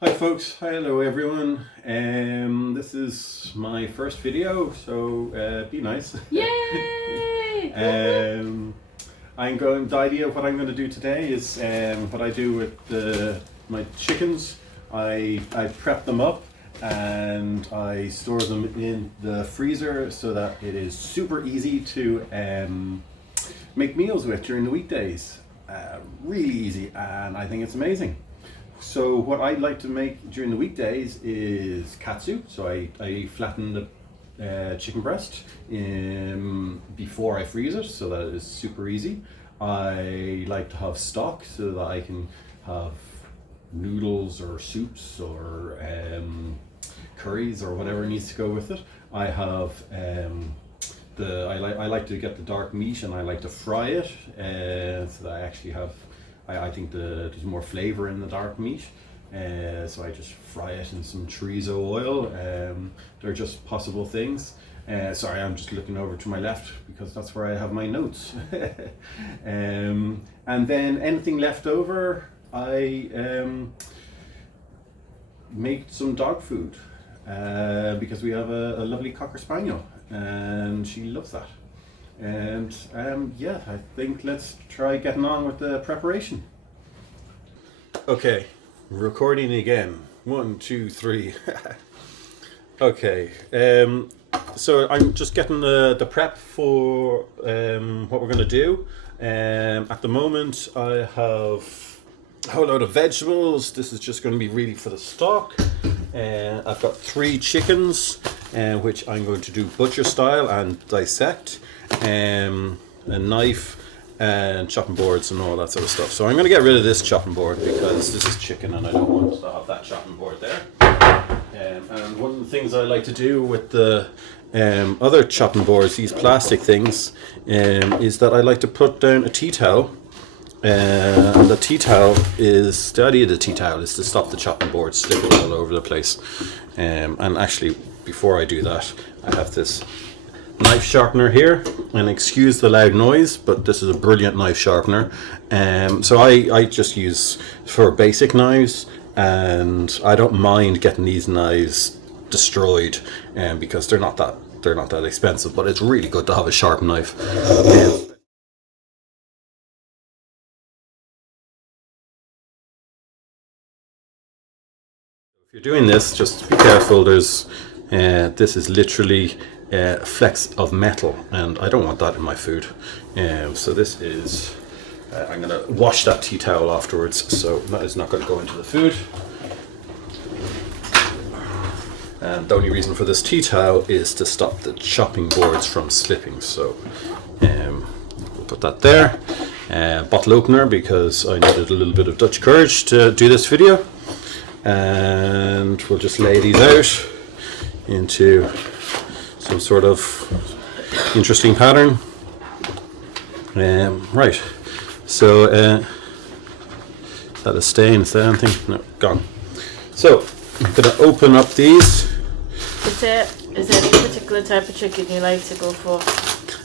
Hi folks, hello everyone. This is my first video, so be nice. Yay! The idea of what I'm going to do today is what I do with my chickens. I prep them up and I store them in the freezer so that it is super easy to make meals with during the weekdays. Really easy, and I think it's amazing. So what I like to make during the weekdays is katsu. So I flatten the chicken breast before I freeze it, so that it is super easy. I like to have stock so that I can have noodles or soups or curries or whatever needs to go with it. I have I like to get the dark meat and I like to fry it so that I actually have. I think there's more flavor in the dark meat, so I just fry it in some chorizo oil. They're just possible things. Sorry, I'm just looking over to my left because that's where I have my notes. And then anything left over, I make some dog food because we have a lovely Cocker Spaniel and she loves that. And yeah, I think let's try getting on with the preparation. Okay, recording again. 1, 2, 3. Okay, so I'm just getting the prep for what we're going to do. At the moment, I have a whole load of vegetables. This is just going to be really for the stock. I've got 3 chickens, which I'm going to do butcher style and dissect. A knife and chopping boards and all that sort of stuff. So I'm going to get rid of this chopping board because this is chicken and I don't want to have that chopping board there. And one of the things I like to do with the other chopping boards, these plastic things, is that I like to put down a tea towel. And the tea towel is, the idea of the tea towel is to stop the chopping board slipping all over the place. And actually, before I do that, I have this knife sharpener here, and excuse the loud noise, but this is a brilliant knife sharpener. So I just use for basic knives, and I don't mind getting these knives destroyed, because they're not that expensive. But it's really good to have a sharp knife. If you're doing this, just be careful. This is literally flecks of metal, and I don't want that in my food. So this is, I'm going to wash that tea towel afterwards, so that is not going to go into the food. And the only reason for this tea towel is to stop the chopping boards from slipping. So we'll put that there. Bottle opener, because I needed a little bit of Dutch courage to do this video. And we'll just lay these out into some sort of interesting pattern. Right, so is that a stain? Is that anything? No, gone. So I'm going to open up these. Is there any particular type of chicken you like to go for?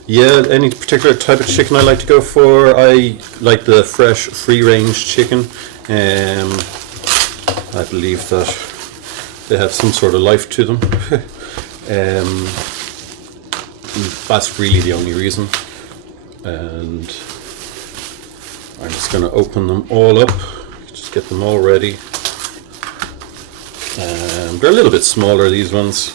Yeah, any particular type of chicken I like to go for. I like the fresh, free-range chicken. I believe that they have some sort of life to them. That's really the only reason. And I'm just going to open them all up, just get them all ready. They're a little bit smaller, these ones.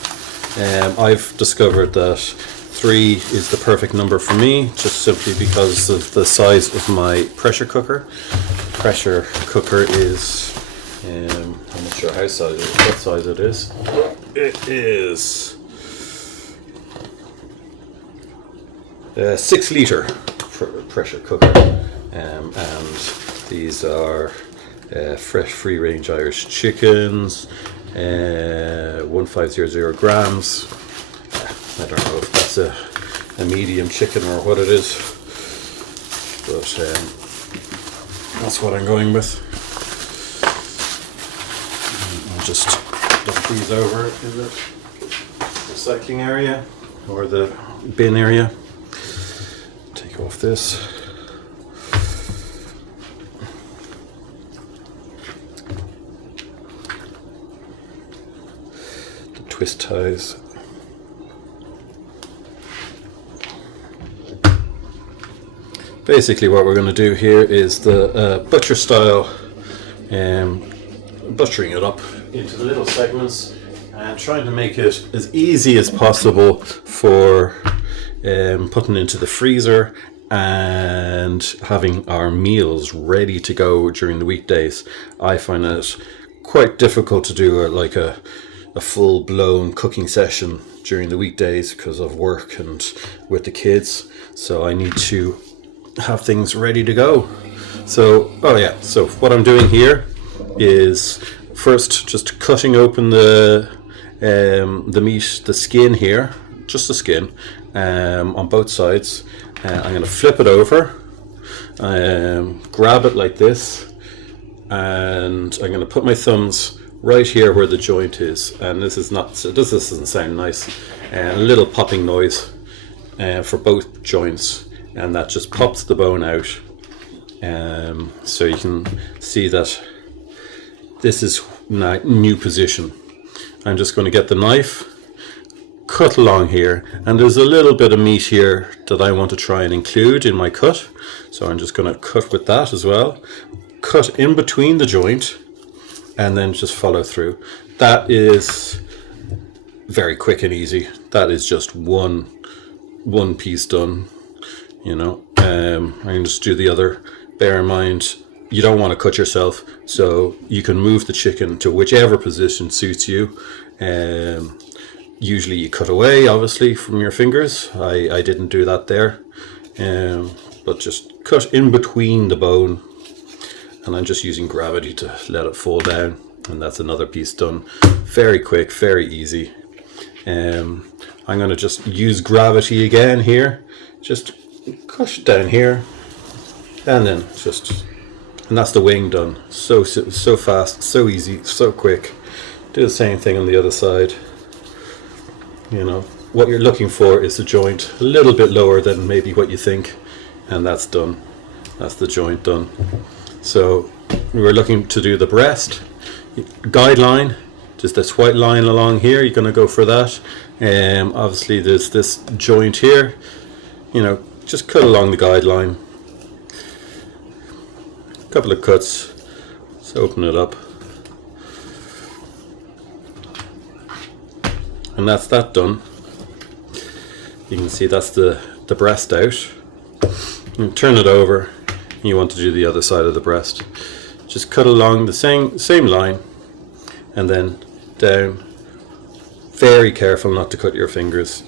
I've discovered that 3 is the perfect number for me, just simply because of the size of my pressure cooker. The pressure cooker is, I'm not sure what size it is. It is 6 liter pressure cooker, and these are fresh free range Irish chickens, 1500 grams. I don't know if that's a medium chicken or what it is, but that's what I'm going with. I'll just dump these over in the recycling area or the bin area. Take off this. twist ties. Basically what we're going to do here is the butcher style, butchering it up into the little segments and trying to make it as easy as possible for putting into the freezer and having our meals ready to go during the weekdays. I find it quite difficult to do a full-blown cooking session during the weekdays because of work and with the kids, so I need to have things ready to go. So what I'm doing here is first just cutting open the meat, the skin here, just the skin, on both sides. I'm going to flip it over, grab it like this, and I'm going to put my thumbs right here where the joint is. And this doesn't sound nice. A little popping noise for both joints, and that just pops the bone out. So you can see that this is new position. I'm just going to get the knife, cut along here, and there's a little bit of meat here that I want to try and include in my cut, so I'm just going to cut with that as well, cut in between the joint, and then just follow through. That is very quick and easy. That is just one piece done, you know. I can just do the other. Bear in mind, you don't want to cut yourself, so you can move the chicken to whichever position suits you. Usually you cut away, obviously, from your fingers. I didn't do that there, but just cut in between the bone, and I'm just using gravity to let it fall down, and that's another piece done. Very quick, very easy. I'm going to just use gravity again here, just cut down here, and then and that's the wing done. So fast, so easy, so quick. Do the same thing on the other side. You know, what you're looking for is the joint a little bit lower than maybe what you think, and that's done. That's the joint done. So we're looking to do the breast guideline, just this white line along here. You're going to go for that. Obviously there's this joint here, you know, just cut along the guideline. A couple of cuts. Let's open it up. And that's that done. You can see that's the breast out. And turn it over. You want to do the other side of the breast. Just cut along the same line, and then down. Very careful not to cut your fingers.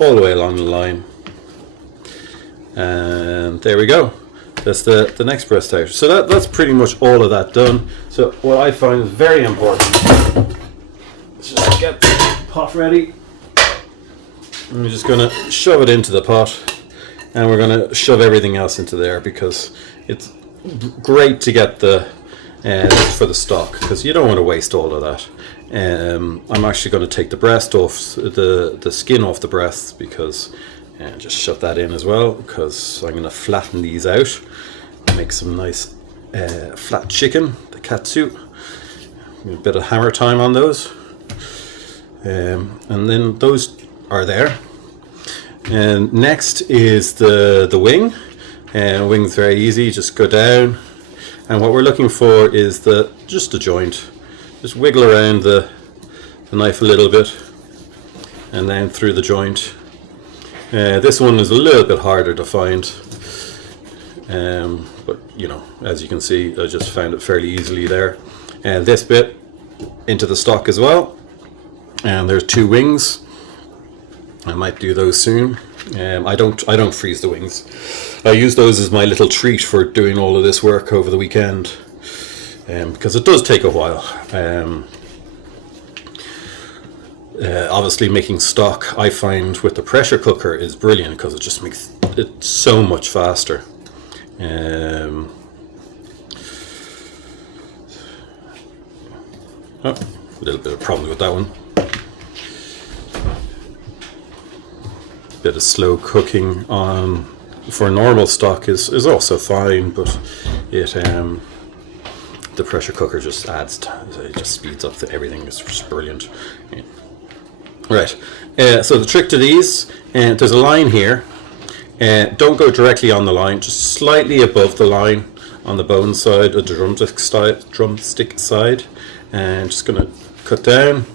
All the way along the line. And there we go. That's the next breast out. So that's pretty much all of that done. So what I find is very important, just get the pot ready. I'm just going to shove it into the pot, and we're going to shove everything else into there, because it's great to get the for the stock, because you don't want to waste all of that. I'm actually going to take the breast off, the skin off the breast, because just shove that in as well, because I'm going to flatten these out, make some nice flat chicken, the katsu. A bit of hammer time on those. And then those are there. And next is the wing. Wing's very easy, just go down. And what we're looking for is just the joint. Just wiggle around the knife a little bit, and then through the joint. This one is a little bit harder to find, but you know, as you can see, I just found it fairly easily there. And this bit into the stock as well. And there's two wings. I might do those soon. I don't freeze the wings. I use those as my little treat for doing all of this work over the weekend, because it does take a while. Obviously making stock, I find with the pressure cooker, is brilliant, because it just makes it so much faster. A little bit of problem with that one. Bit of slow cooking on for normal stock is also fine, but it the pressure cooker just adds, it just speeds up everything. It's just brilliant. Yeah. Right, so the trick to these, there's a line here. Don't go directly on the line, just slightly above the line on the bone side of the drumstick side. And just gonna cut down,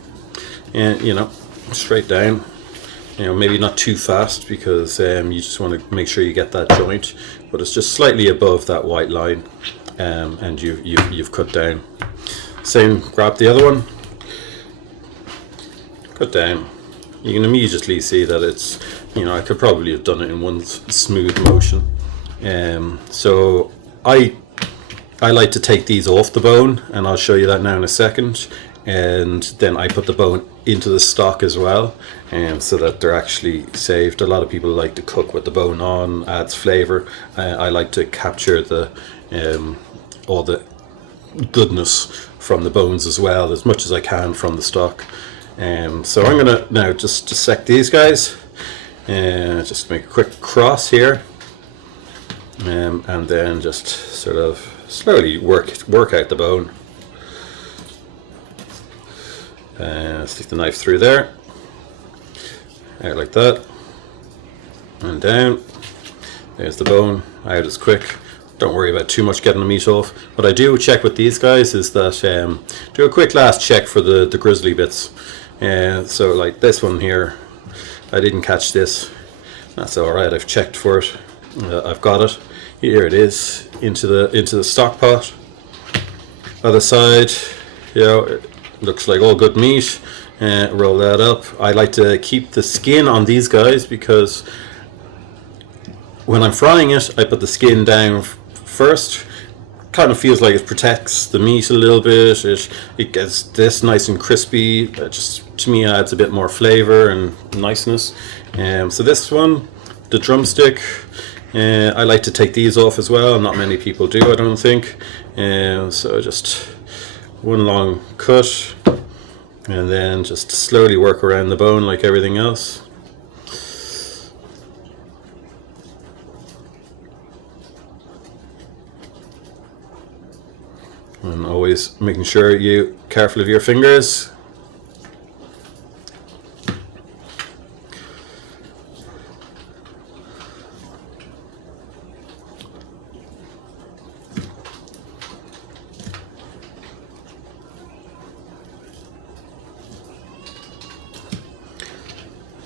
and you know, straight down. You know, maybe not too fast, because you just want to make sure you get that joint, but it's just slightly above that white line, and you've cut down. Same, grab the other one, cut down. You can immediately see that it's, you know, I could probably have done it in one smooth motion. So I like to take these off the bone, and I'll show you that now in a second. And then I put the bone into the stock as well, so that they're actually saved. A lot of people like to cook with the bone on, adds flavor. I like to capture the all the goodness from the bones as well, as much as I can from the stock. So I'm gonna now just dissect these guys, and just make a quick cross here, and then just sort of slowly work out the bone. Stick the knife through there, out like that, and down. There's the bone, out as quick. Don't worry about too much getting the meat off. What I do check with these guys is that do a quick last check for the grizzly bits. So like this one here, I didn't catch this. That's all right. I've checked for it. I've got it. Here it is, into the stock pot. Other side, you know, it looks like all good meat. Roll that up. I like to keep the skin on these guys, because when I'm frying it, I put the skin down first. Kind of feels like it protects the meat a little bit. It gets this nice and crispy. It just, to me, adds a bit more flavor and niceness. So this one, the drumstick, I like to take these off as well. Not many people do, I don't think. So just one long cut, and then just slowly work around the bone like everything else. And always making sure you're careful of your fingers.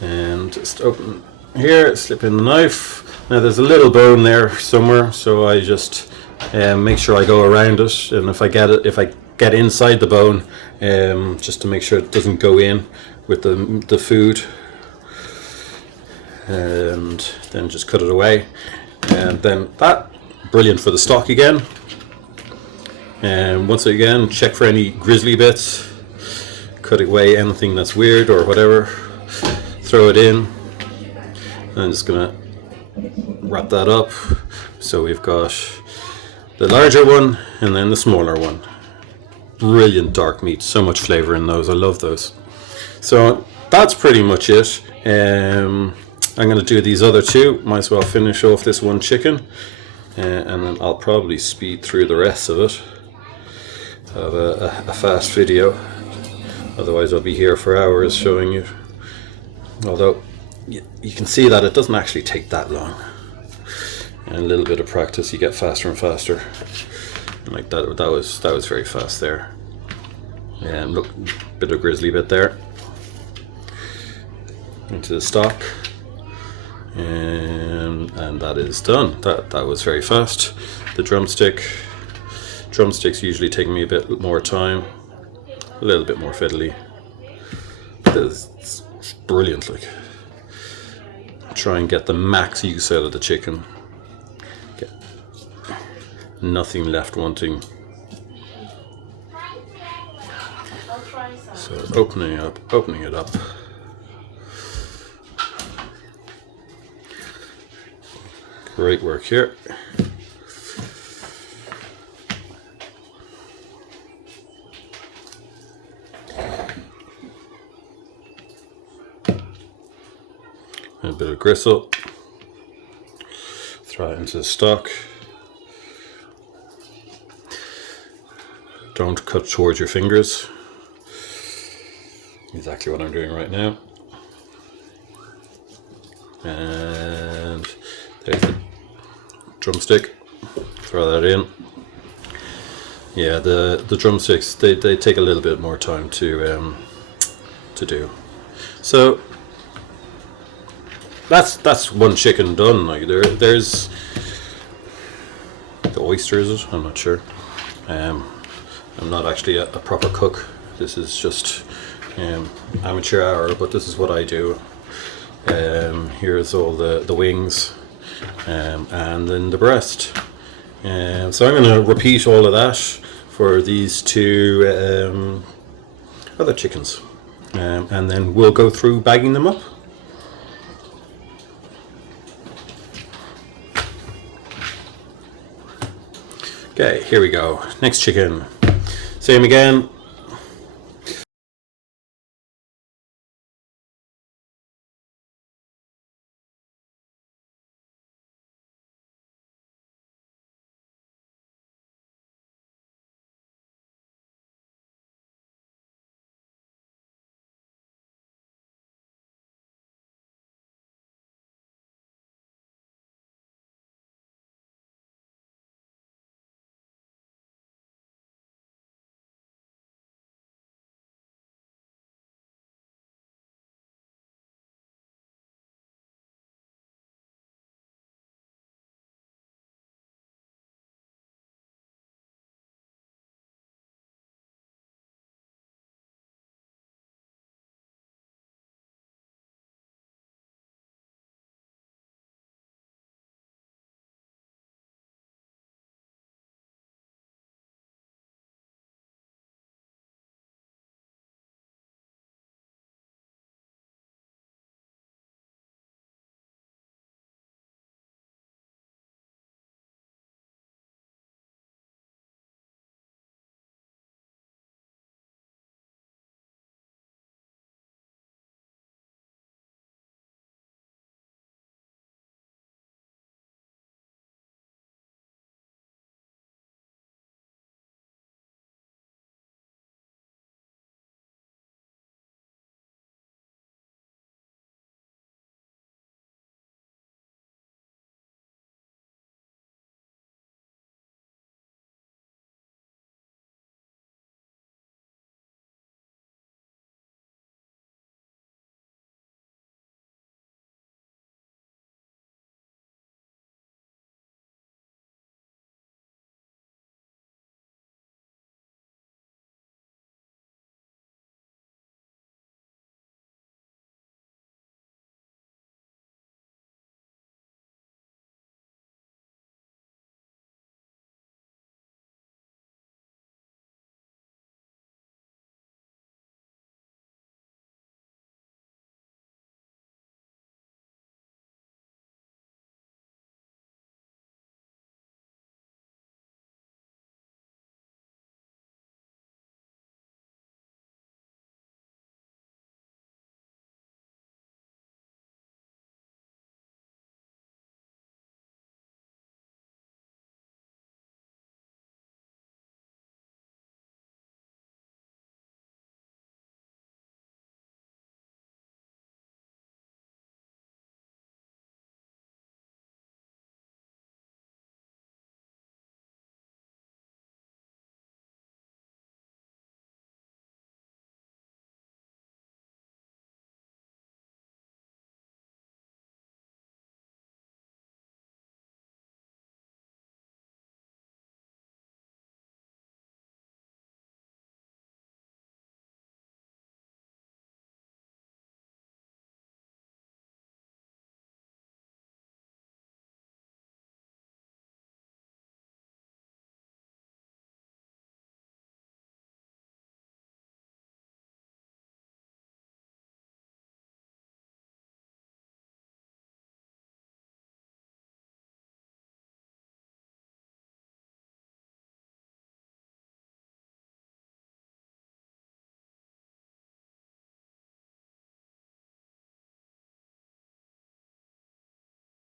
And just open here, slip in the knife. Now there's a little bone there somewhere, so I just make sure I go around it, and if I get inside the bone, just to make sure it doesn't go in with the food, and then just cut it away. And then that, brilliant for the stock again. And once again, check for any grizzly bits, cut away anything that's weird or whatever, throw it in. And I'm just gonna wrap that up. So we've got the larger one and then the smaller one. Brilliant dark meat, so much flavor in those. I love those. So that's pretty much it. I'm going to do these other two. Might as well finish off this one chicken, and then I'll probably speed through the rest of it. Have a fast video. Otherwise I'll be here for hours showing you. Although you can see that it doesn't actually take that long. And a little bit of practice, you get faster and faster. Like that was very fast there. And look, bit of grizzly bit there. Into the stock. And that is done. That was very fast. The drumsticks usually take me a bit more time, a little bit more fiddly. It's brilliant. Like, try and get the max use out of the chicken. Nothing left wanting. So opening it up. Great work here. A bit of gristle. Throw it into the stock. don't cut towards your fingers. Exactly what I'm doing right now. And there's the drumstick. Throw that in. Yeah, the drumsticks, they take a little bit more time to do. So that's one chicken done. Like there's the oyster, is it? I'm not sure. I'm not actually a proper cook. This is just amateur hour, but this is what I do. Here's all the wings, and then the breast. So I'm going to repeat all of that for these two other chickens, and then we'll go through bagging them up. Okay, here we go. Next chicken. Same again.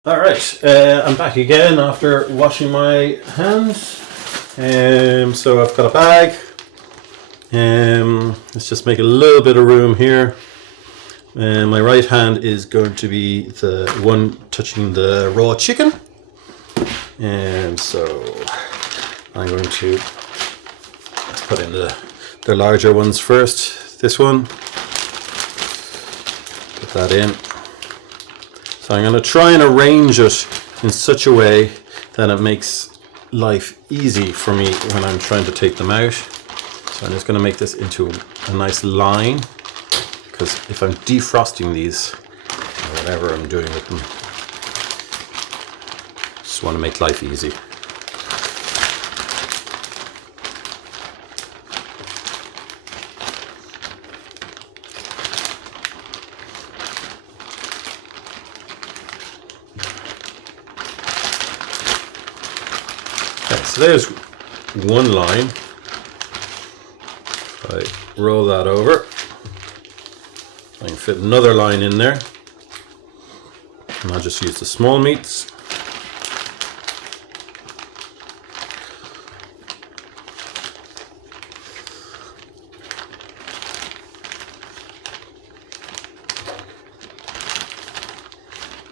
Alright, I'm back again after washing my hands. So I've got a bag, Let's just make a little bit of room here. And my right hand is going to be the one touching the raw chicken. And so I'm going to put in the larger ones first. This one. Put that in. So I'm going to try and arrange it in such a way that it makes life easy for me when I'm trying to take them out. So I'm just going to make this into a nice line, because if I'm defrosting these, or whatever I'm doing with them, just want to make life easy. Okay, so there's one line. I roll that over. I can fit another line in there. And I'll just use the small meats.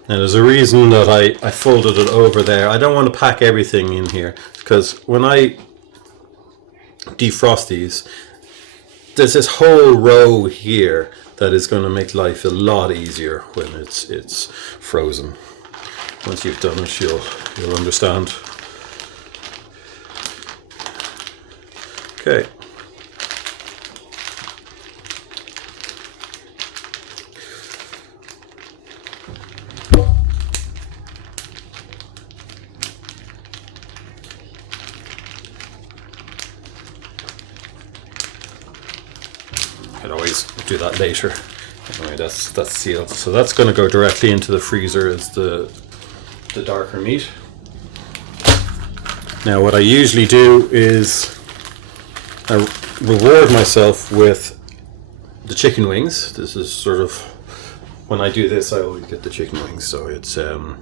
And there's a reason that I folded it over there. I don't want to pack everything in here, because when I defrost these, there's this whole row here that is going to make life a lot easier when it's frozen. Once you've done it, you'll understand. Okay. I'd always do that later. Anyway, that's sealed. So that's going to go directly into the freezer as the darker meat. Now what I usually do is I reward myself with the chicken wings. This is sort of, when I do this, I always get the chicken wings. So it's I'll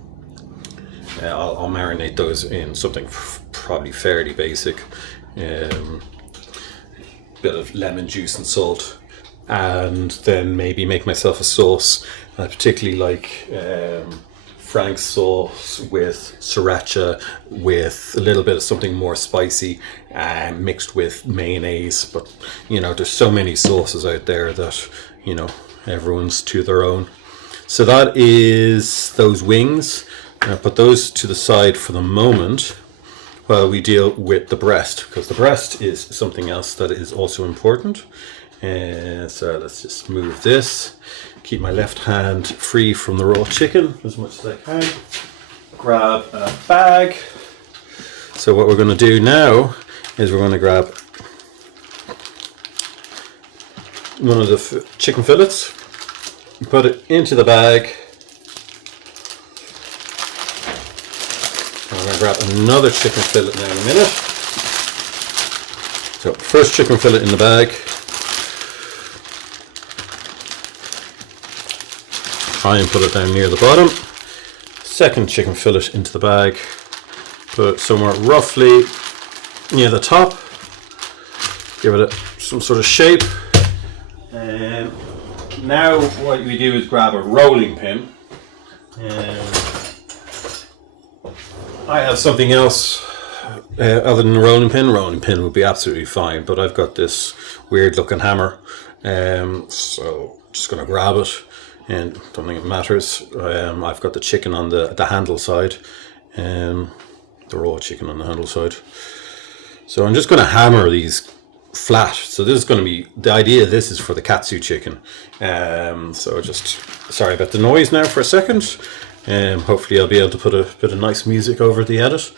marinate those in something probably fairly basic. Bit of lemon juice and salt, and then maybe make myself a sauce. I particularly like Frank's sauce with sriracha, with a little bit of something more spicy, mixed with mayonnaise. But you know, there's so many sauces out there that, you know, everyone's to their own. So that is those wings. I'll put those to the side for the moment while we deal with the breast, because the breast is something else that is also important. And so let's just move this, keep my left hand free from the raw chicken as much as I can. Grab a bag. So what we're going to do now is we're going to grab one of the chicken fillets, put it into the bag. I'm going to grab another chicken fillet now in a minute. So first chicken fillet in the bag. Try and put it down near the bottom. Second chicken fillet into the bag. Put it somewhere roughly near the top. Give it some sort of shape. And now what we do is grab a rolling pin. I have something else other than a rolling pin. Rolling pin would be absolutely fine, but I've got this weird looking hammer. So just going to grab it, and don't think it matters. I've got the chicken on the handle side, the raw chicken on the handle side. So I'm just going to hammer these flat. So this is going to be, the idea of this is for the katsu chicken. So just, sorry about the noise now for a second. Hopefully I'll be able to put a bit of nice music over the edit.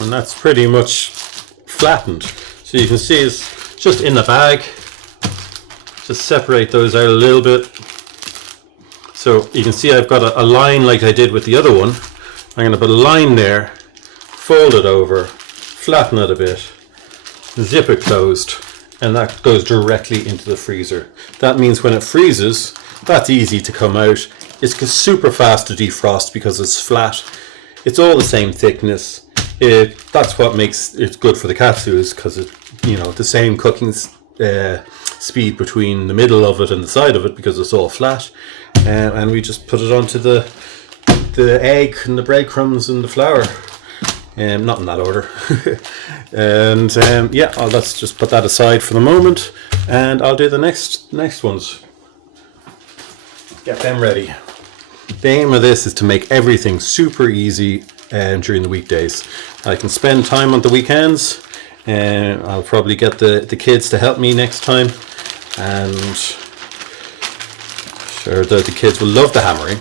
and that's pretty much flattened. So you can see it's just in the bag. Just separate those out a little bit. So you can see I've got a line like I did with the other one. I'm going to put a line there, fold it over, flatten it a bit, zip it closed, and that goes directly into the freezer. That means when it freezes, that's easy to come out. It's super fast to defrost because it's flat. It's all the same thickness. That's what makes it good for the katsu, is because it, the same cooking speed between the middle of it and the side of it, because it's all flat. And we just put it onto the egg and the breadcrumbs and the flour. Not in that order. And let's just put that aside for the moment, and I'll do the next ones. Get them ready. The aim of this is to make everything super easy during the weekdays. I can spend time on the weekends, and I'll probably get the kids to help me next time, and sure the kids will love the hammering,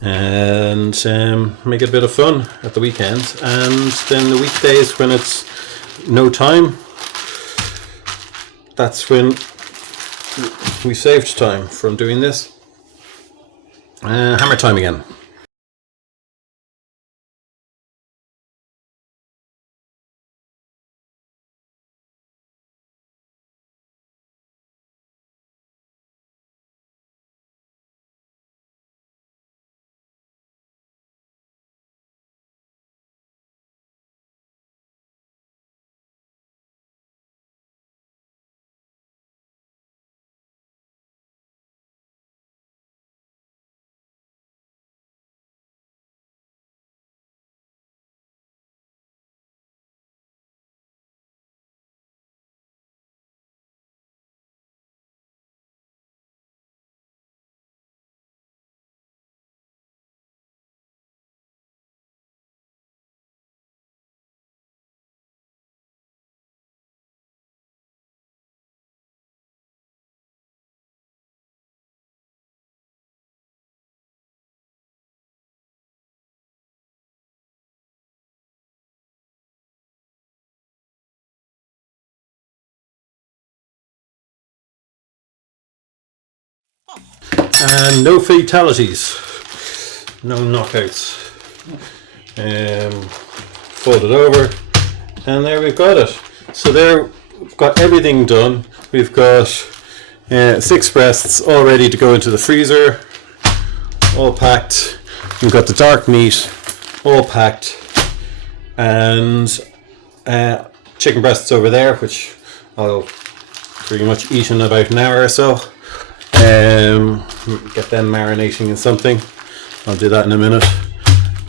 and make it a bit of fun at the weekends. And then the weekdays, when it's no time, that's when we saved time from doing this. Hammer time again. And no fatalities, no knockouts. Fold it over, and there we've got it. So there we've got everything done. We've got 6 breasts all ready to go into the freezer, all packed. We've got the dark meat all packed, and chicken breasts over there, which I'll pretty much eat in about an hour or so. Get them marinating in something. I'll do that in a minute.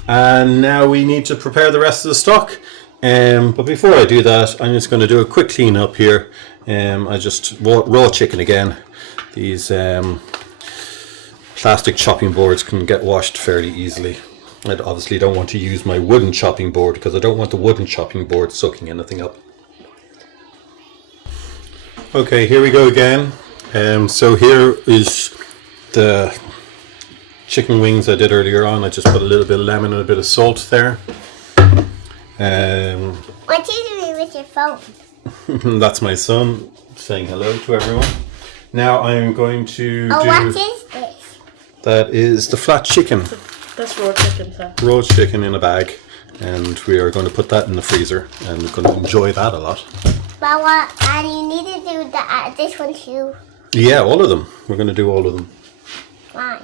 And now we need to prepare the rest of the stock. But before I do that, I'm just going to do a quick clean up here. I just raw chicken again. These plastic chopping boards can get washed fairly easily. I obviously don't want to use my wooden chopping board because I don't want the wooden chopping board soaking anything up. Okay, here we go again. So here is the chicken wings I did earlier on. I just put a little bit of lemon and a bit of salt there. What are you doing with your phone? That's my son saying hello to everyone. Now I'm going to what is this? That is the flat chicken. That's raw chicken, sir. Raw chicken in a bag, and we are going to put that in the freezer, and we're going to enjoy that a lot. But and you need to do this one too. Yeah, all of them. We're going to do all of them. Why?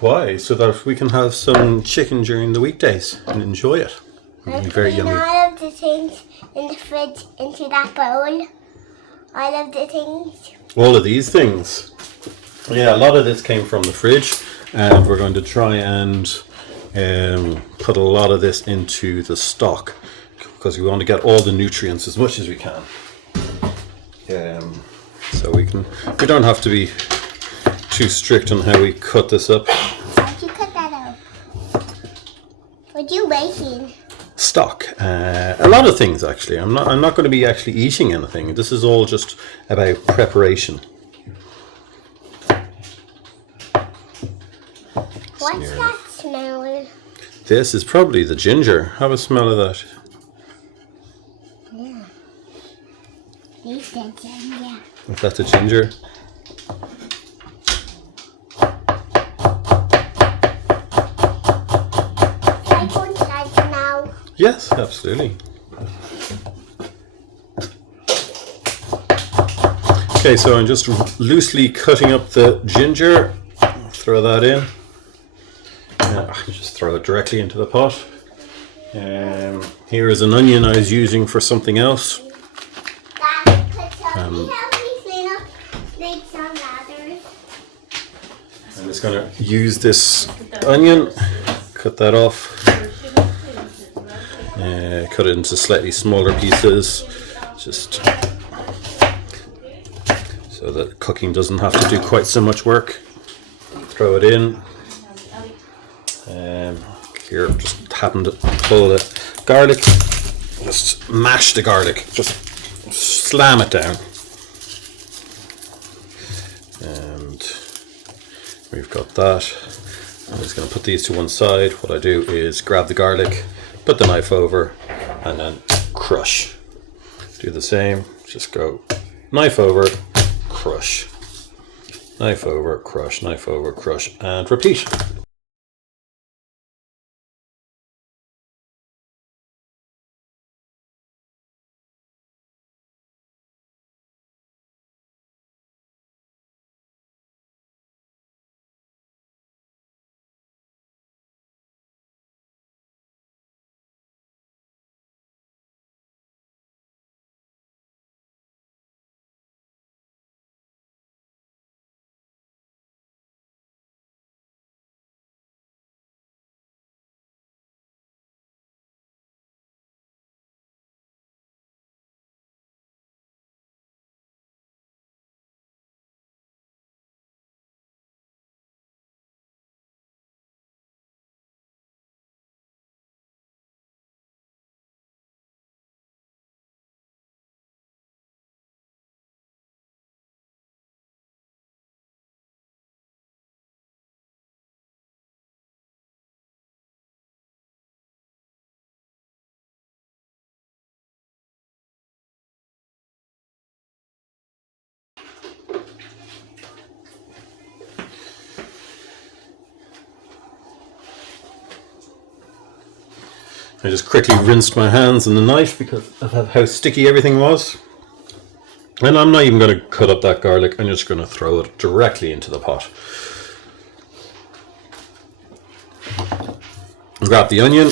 Why? So that we can have some chicken during the weekdays and enjoy it. It'll be very yummy. All of the things in the fridge into that bowl. All of the things. All of these things. Yeah, a lot of this came from the fridge, and we're going to try and put a lot of this into the stock because we want to get all the nutrients as much as we can. So we don't have to be too strict on how we cut this up. How'd you cut that out? What are you making? Stock. A lot of things actually. I'm not going to be actually eating anything. This is all just about preparation. What's that smell? This is probably the ginger. Have a smell of that. If that's a ginger. I go inside now. Yes, absolutely. Okay, so I'm just loosely cutting up the ginger. Throw that in. Just throw it directly into the pot. Here is an onion I was using for something else. Dad, could somebody help me clean up like some ladders? I'm just going to use this onion, cut that off, cut it into slightly smaller pieces, just so that cooking doesn't have to do quite so much work. Throw it in. Here, just happen to pull the garlic, just mash the garlic, just slam it down. And we've got that. I'm just going to put these to one side. What I do is grab the garlic, put the knife over, and then crush. Do the same, just go knife over, crush. Knife over, crush, knife over, crush, and repeat. I just quickly rinsed my hands and the knife because of how sticky everything was. And I'm not even going to cut up that garlic, I'm just going to throw it directly into the pot. Grab the onion,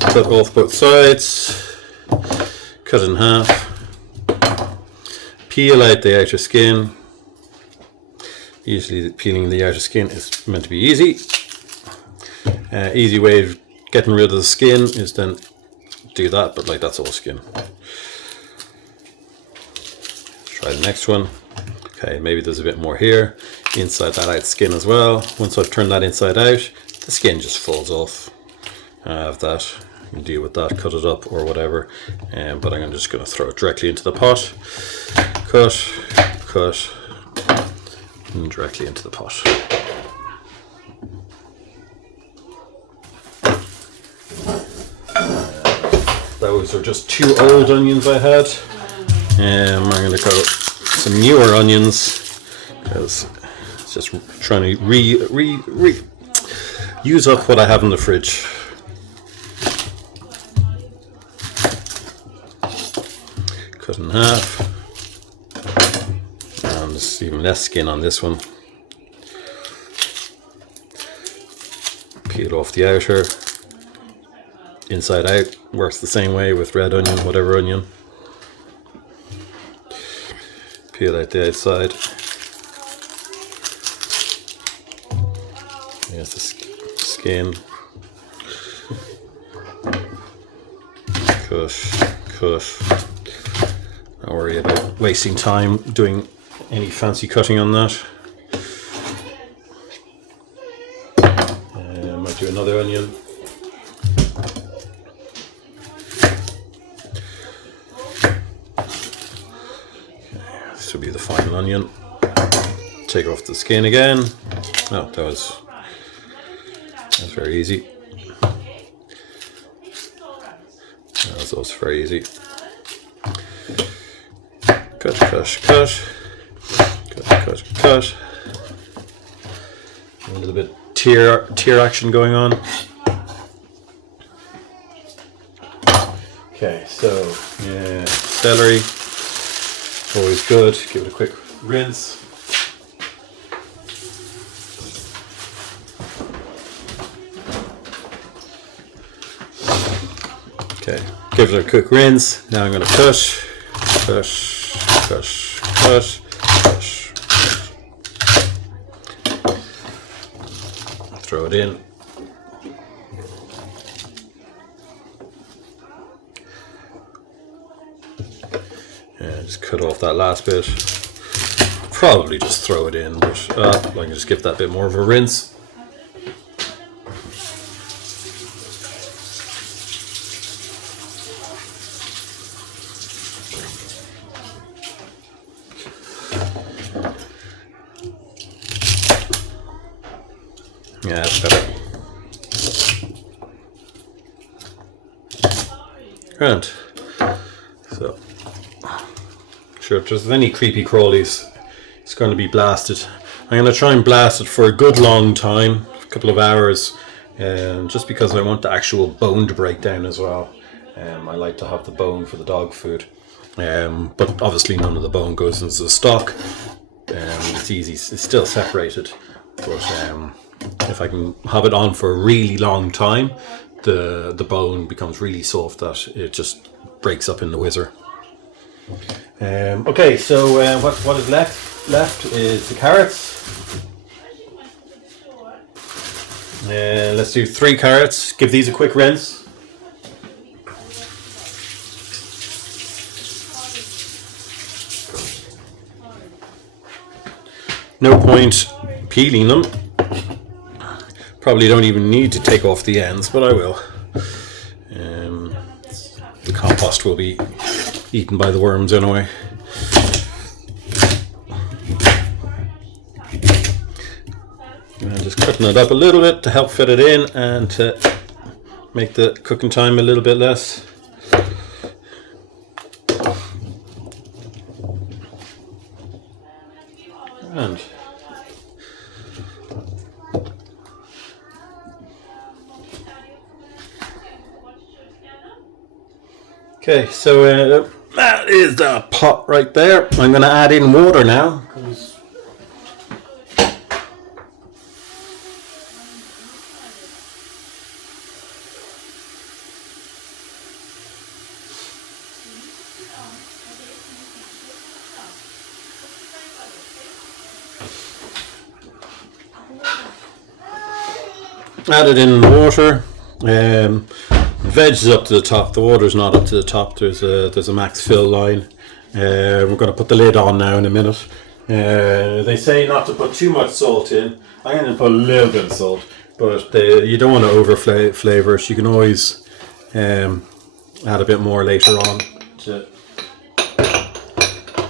cut off both sides, cut in half, peel out the outer skin. Usually peeling the outer skin is meant to be easy. Easy way of getting rid of the skin is then do that, but like that's all skin. Try the next one. Okay, maybe there's a bit more here. Inside that out skin as well. Once I've turned that inside out, the skin just falls off. I have that. You can deal with that, cut it up or whatever. But I'm just going to throw it directly into the pot. Cut, cut, and directly into the pot. Those are just 2 old onions I had. I'm going to go some newer onions because it's just trying to use up what I have in the fridge. Cut in half. And there's even less skin on this one. Peel off the outer. Inside out works the same way with red onion, whatever onion. Peel out the outside. Here's the skin. Cut. Don't worry about wasting time doing any fancy cutting on that. Might do another onion. This will be the final onion. Take off the skin again. Oh, that was very easy. That was also very easy. cut, cut, cut, cut, cut, cut. A little bit tear action going on. Okay, so yeah, celery, always good. Give it a quick rinse. Okay, give it a quick rinse. Now I'm going to cut, cut, cut, cut, cut. Throw it in. And just cut off that last bit. Probably just throw it in, but I can just give that bit more of a rinse. Yeah, that's better. Grand. So, sure, if there's any creepy crawlies, it's going to be blasted. I'm going to try and blast it for a good long time, a couple of hours, just because I want the actual bone to break down as well. I like to have the bone for the dog food, but obviously none of the bone goes into the stock. It's easy, it's still separated, but if I can have it on for a really long time, the bone becomes really soft that it just breaks up in the whizzer. Okay, so what is left is the carrots. Let's do 3 carrots. Give these a quick rinse. No point peeling them. Probably don't even need to take off the ends, but I will. The compost will be eaten by the worms anyway. And just cutting it up a little bit to help fit it in and to make the cooking time a little bit less. And okay, so that is the pot right there. I'm going to add in water now. Added in water. Veg is up to the top. The water's not up to the top. There's a max fill line. We're going to put the lid on now in a minute. They say not to put too much salt in. I'm going to put a little bit of salt, but you don't want to over flavor it. You can always add a bit more later on to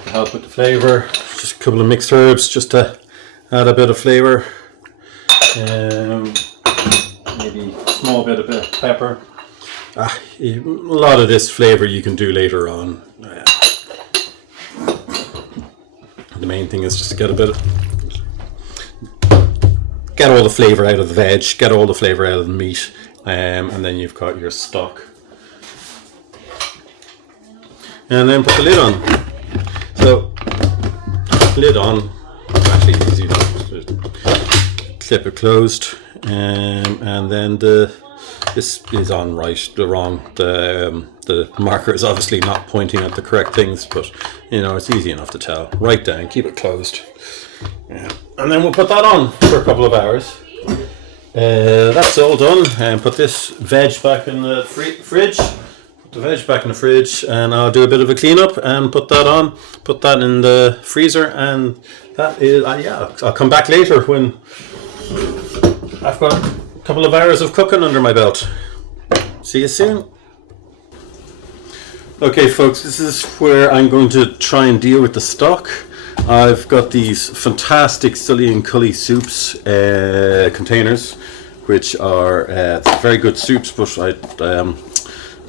help with the flavor. Just a couple of mixed herbs just to add a bit of flavor. Maybe a small bit of pepper. A lot of this flavor you can do later on. The main thing is just to get all the flavor out of the veg, get all the flavor out of the meat, and then you've got your stock. And then put the lid on. So, lid on, actually easy enough. Clip it closed, and then this is on right, the wrong. The marker is obviously not pointing at the correct things, but you know, it's easy enough to tell. Right down, keep it closed. Yeah. And then we'll put that on for a couple of hours. That's all done. And put this veg back in the fridge. Put the veg back in the fridge, and I'll do a bit of a cleanup and put that on. Put that in the freezer, and that is yeah. I'll come back later when I've got a couple of hours of cooking under my belt. See you soon. Okay folks, this is where I'm going to try and deal with the stock. I've got these fantastic Sully and Cully soups containers, which are very good soups, but I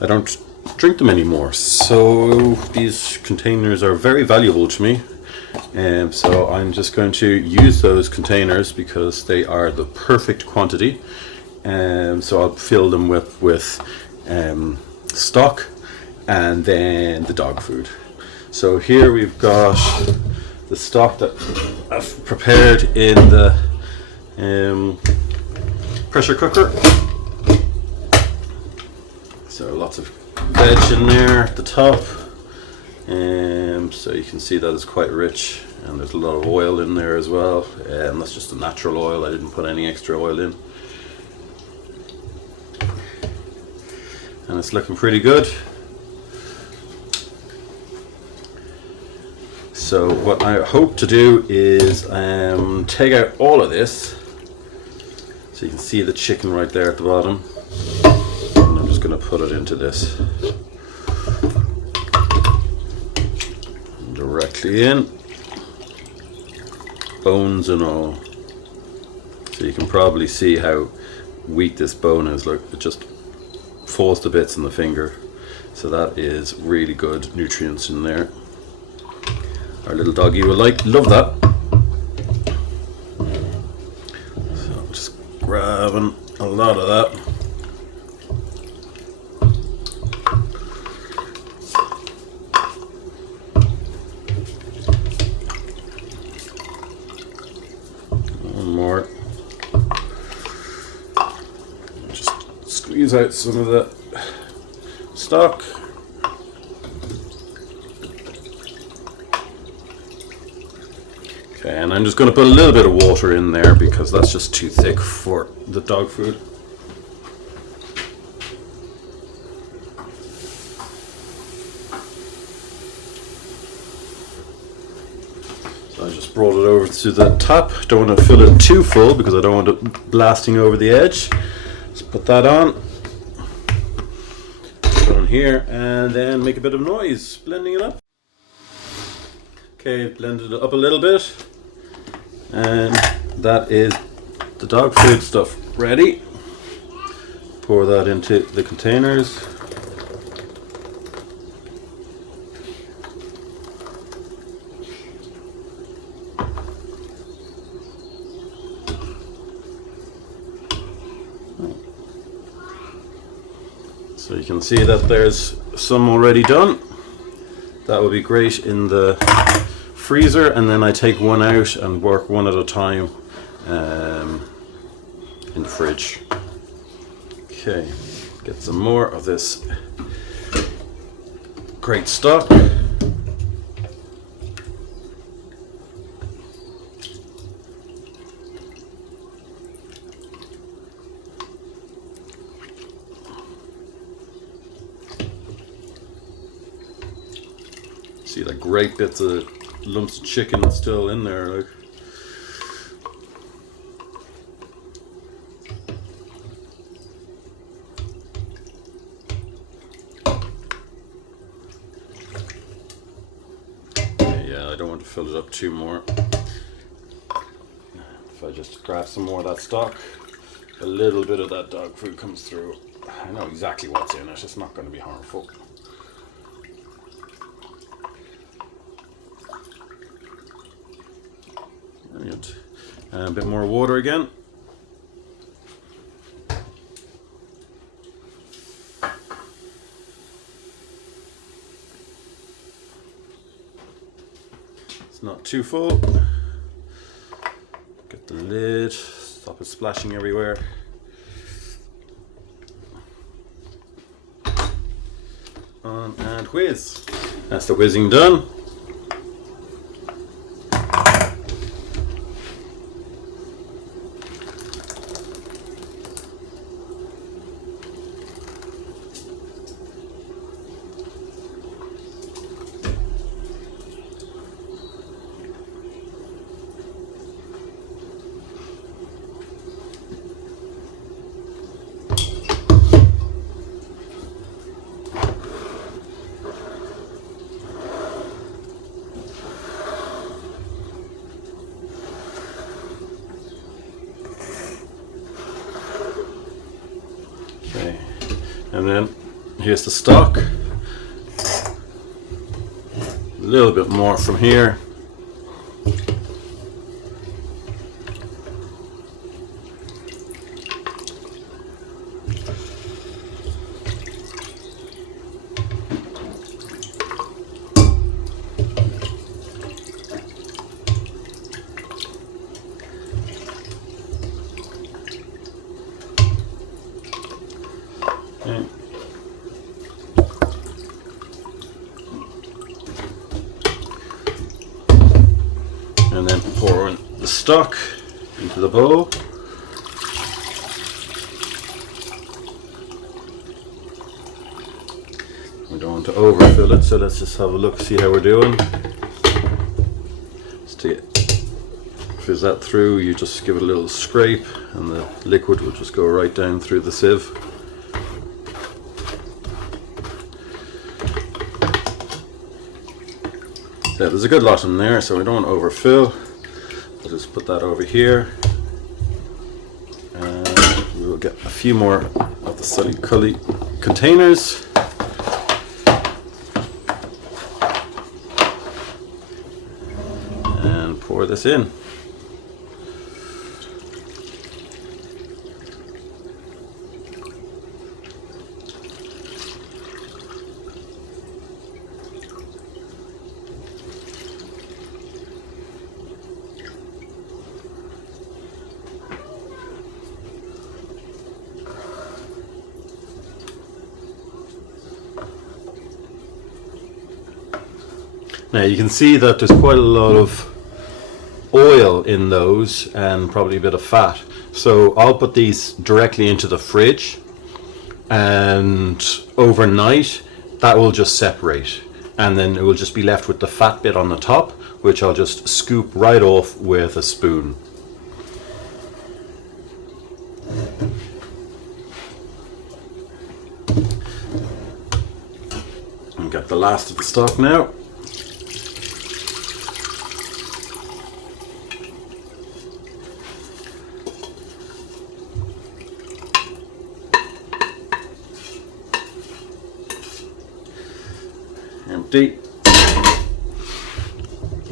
don't drink them anymore. So these containers are very valuable to me. So I'm just going to use those containers because they are the perfect quantity. So I'll fill them with stock and then the dog food. So here we've got the stock that I've prepared in the pressure cooker. So lots of veg in there at the top. So you can see that it's quite rich, and there's a lot of oil in there as well. That's just a natural oil, I didn't put any extra oil in. And it's looking pretty good. So what I hope to do is take out all of this. So you can see the chicken right there at the bottom. And I'm just going to put it into this. Directly in. Bones and all. So you can probably see how weak this bone is. Look, it just falls to bits in the finger. So that is really good nutrients in there. Our little doggy will love that. So I'm just grabbing a lot of that. One more. Just squeeze out some of that stock. Okay, and I'm just going to put a little bit of water in there because that's just too thick for the dog food. So I just brought it over to the top. Don't want to fill it too full because I don't want it blasting over the edge. Just put that on. Put it on here and then make a bit of noise blending it up. Okay, blended it up a little bit. And that is the dog food stuff ready. Pour that into the containers. So you can see that there's some already done. That would be great in the freezer, and then I take one out and work one at a time in the fridge. Okay, get some more of this great stock. See the great bits of lumps of chicken still in there, like. Yeah, I don't want to fill it up too more. If I just grab some more of that stock, a little bit of that dog food comes through. I know exactly what's in it, it's not going to be harmful. Brilliant. And a bit more water again. It's not too full. Get the lid, stop it splashing everywhere. On and whiz. That's the whizzing done. And then Here's the stock. A little bit more from here. Okay. And then pour in the stock into the bowl. We don't want to overfill it, so let's just have a look, see how we're doing. Just to fizz that through, you just give it a little scrape and the liquid will just go right down through the sieve. Yeah, there's a good lot in there, so we don't want to overfill. I'll just put that over here. And we will get a few more of the Sully Cully containers. And pour this in. Now you can see that there's quite a lot of oil in those and probably a bit of fat. So I'll put these directly into the fridge, and overnight that will just separate, and then it will just be left with the fat bit on the top, which I'll just scoop right off with a spoon. And get the last of the stock now. Empty.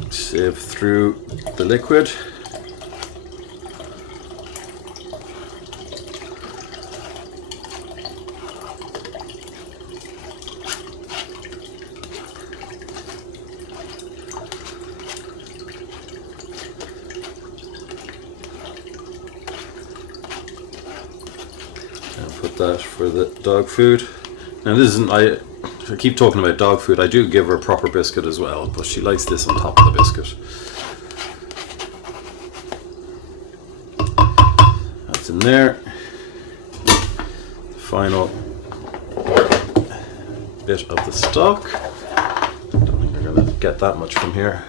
Sieve through the liquid. And put that for the dog food. Now this isn't, I keep talking about dog food. I do give her a proper biscuit as well, but she likes this on top of the biscuit. That's in there. Final bit of the stock. Don't think we're going to get that much from here.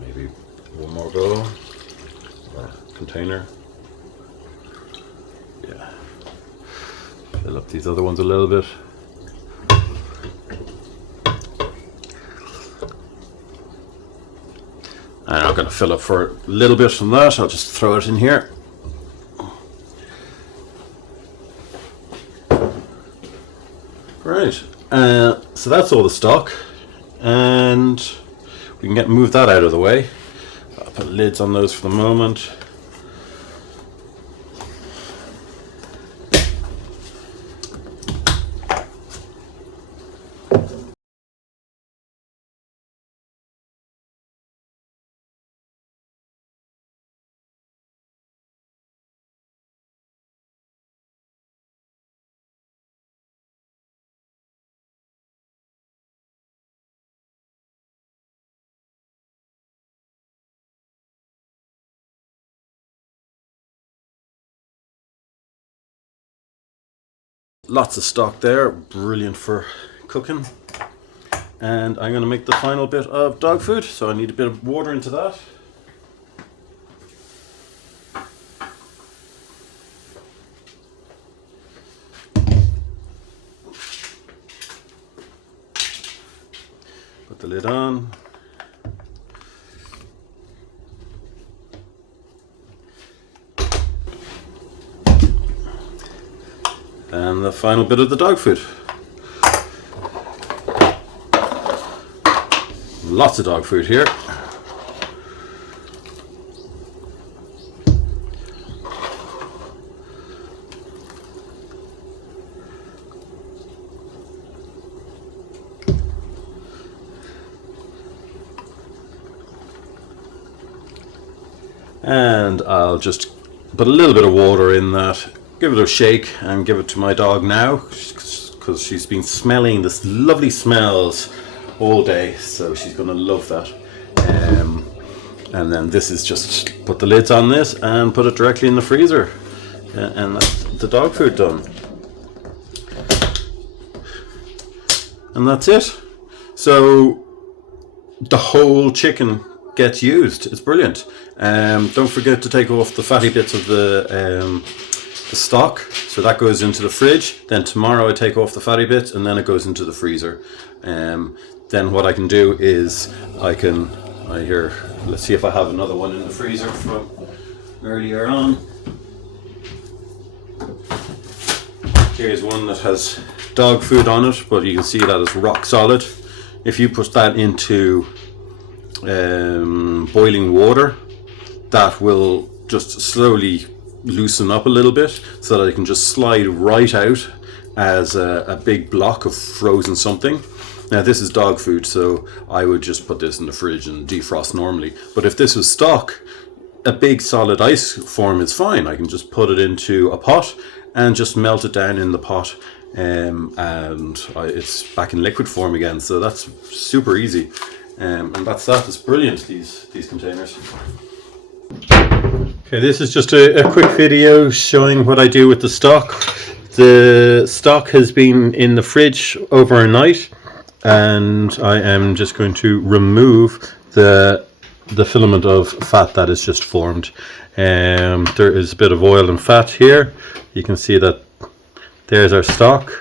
Maybe one more bowl or container. Yeah, fill up these other ones a little bit. I'm not going to fill up for a little bit from that, I'll just throw it in here. Right, so that's all the stock, and we can move that out of the way. I'll put lids on those for the moment. Lots of stock there, brilliant for cooking. And I'm going to make the final bit of dog food, so I need a bit of water into that. Put the lid on. And the final bit of the dog food. Lots of dog food here. And I'll just put a little bit of water in that, give it a shake, and give it to my dog now, because she's been smelling this lovely smells all day, so she's going to love that. And then this is just put the lids on this and put it directly in the freezer, and that's the dog food done. And that's it. So the whole chicken gets used. It's brilliant. Don't forget to take off the fatty bits of the stock, so that goes into the fridge. Then tomorrow I take off the fatty bits, and then it goes into the freezer. Then what I can do is let's see if I have another one in the freezer from earlier on. Here's one that has dog food on it, but you can see that it's rock solid. If you put that into boiling water, that will just slowly loosen up a little bit, so that it can just slide right out as a big block of frozen something. Now this is dog food, so I would just put this in the fridge and defrost normally. But if this was stock, a big solid ice form is fine. I can just put it into a pot and just melt it down in the pot, and it's back in liquid form again. So that's super easy. And that's that. It's brilliant, these containers. Okay, this is just a quick video showing what I do with the stock. The stock has been in the fridge overnight, and I am just going to remove the filament of fat that is just formed. There is a bit of oil and fat here. You can see that there's our stock,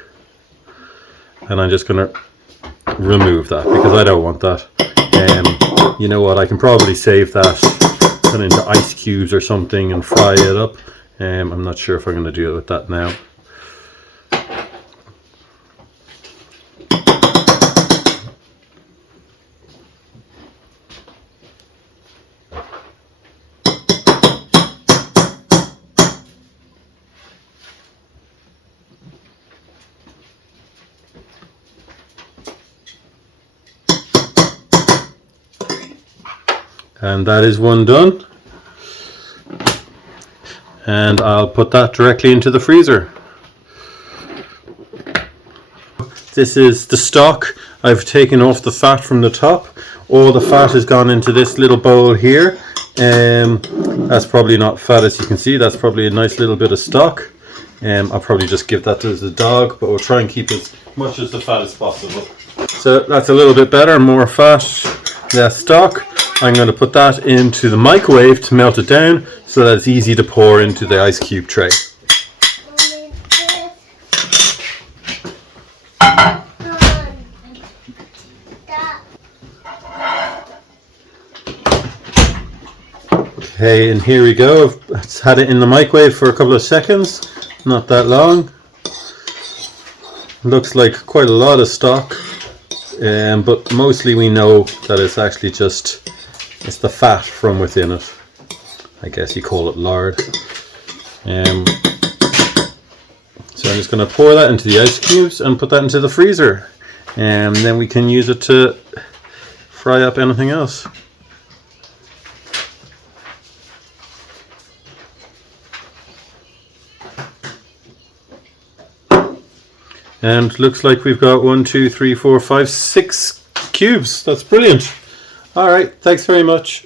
and I'm just going to remove that because I don't want that. You know what, I can probably save that, put it into ice cubes or something and fry it up. I'm not sure if I'm going to do it with that now. And that is one done, and I'll put that directly into the freezer. This is the stock. I've taken off the fat from the top. All the fat has gone into this little bowl here. That's probably not fat, as you can see. That's probably a nice little bit of stock. I'll probably just give that to the dog, but we'll try and keep as much as the fat as possible. So that's a little bit better, more fat, less stock. I'm going to put that into the microwave to melt it down so that it's easy to pour into the ice cube tray. Okay, and here we go. I've had it in the microwave for a couple of seconds, not that long. Looks like quite a lot of stock, but mostly we know that it's actually just it's the fat from within it. I guess you call it lard. So I'm just going to pour that into the ice cubes and put that into the freezer, and then we can use it to fry up anything else. And looks like we've got 1, 2, 3, 4, 5, 6 cubes. That's brilliant. All right, thanks very much.